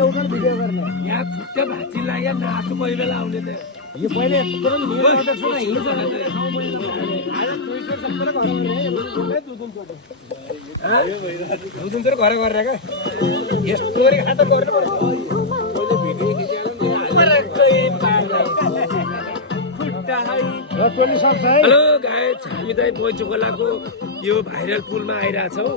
एउटा भिडियो गर्ने यहाँ खुट्टा भाँची लाग्यो नाच्नु कोही बेला आउने त यो पहिले तुरन्त भिडियो गर्दैछ न हिँड्छ दुई दिन घर गरेर क्या यस्तो गरी खाता गर्नु पर्छ हेलो गाइस हामी चाहिँ बोइचो खोलाको यो भाइरल पुलमा आइरहेछौँ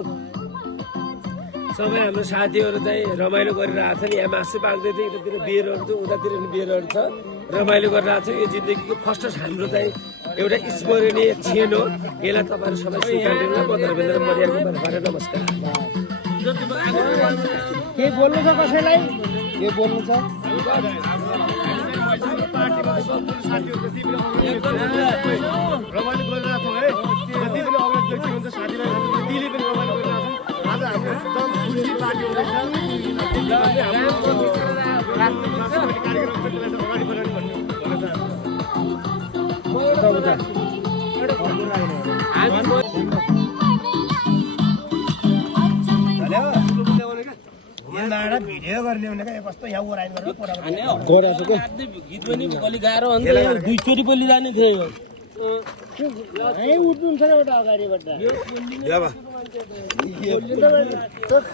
सबै हाम्रो साथीहरू चाहिँ रमाइलो गरिरहेको छ नि यहाँ मासु पाक्दै थियो यतातिर बियरहरू छ उतातिर पनि बियरहरू छ रमाइलो गरिरहेको छ यो जिन्दगीको फर्स्ट हाम्रो चाहिँ एउटा स्मरणीय क्षण हो यसलाई तपाईँहरू सबै स्वीकार्नु म धर्मेन्द्र मरियाको तर्फबाट नमस्कार के बोल्नु छ कसैलाई के बोल्नु छ रमाइलो गरिरहेको छौँ है जति पनि अग्रज व्यक्ति हुन्छ साथीभाइहरू तिले पनि रमाइलो गरिरहेको छौँ आज हाम्रो एकदम खुसी पार्टी हुँदैछ कार्यक्रम अगाडि बढाउने भिडियो गर्ने भनेको कस्तो यहाँ ओराइ गीत पनि अलि गाह्रो अन्त दुईचोटि बोलिरहने थियो उठ्नुहुन्छ एउटा अगाडिबाट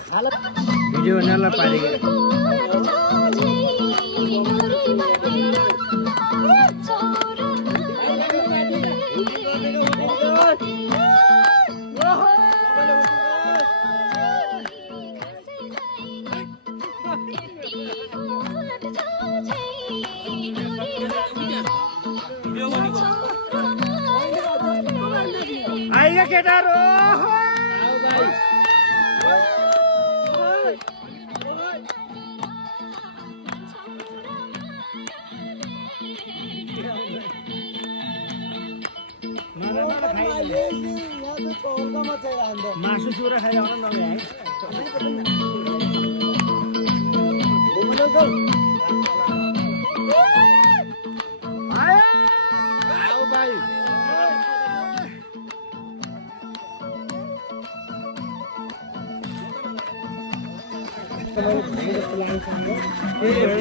भिडियो बनाउनलाई पारेको आइगा केटाहरु मासु चुरा खाएर आउन नभए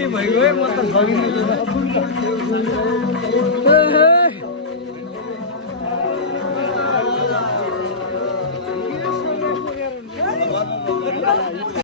भइगयो म त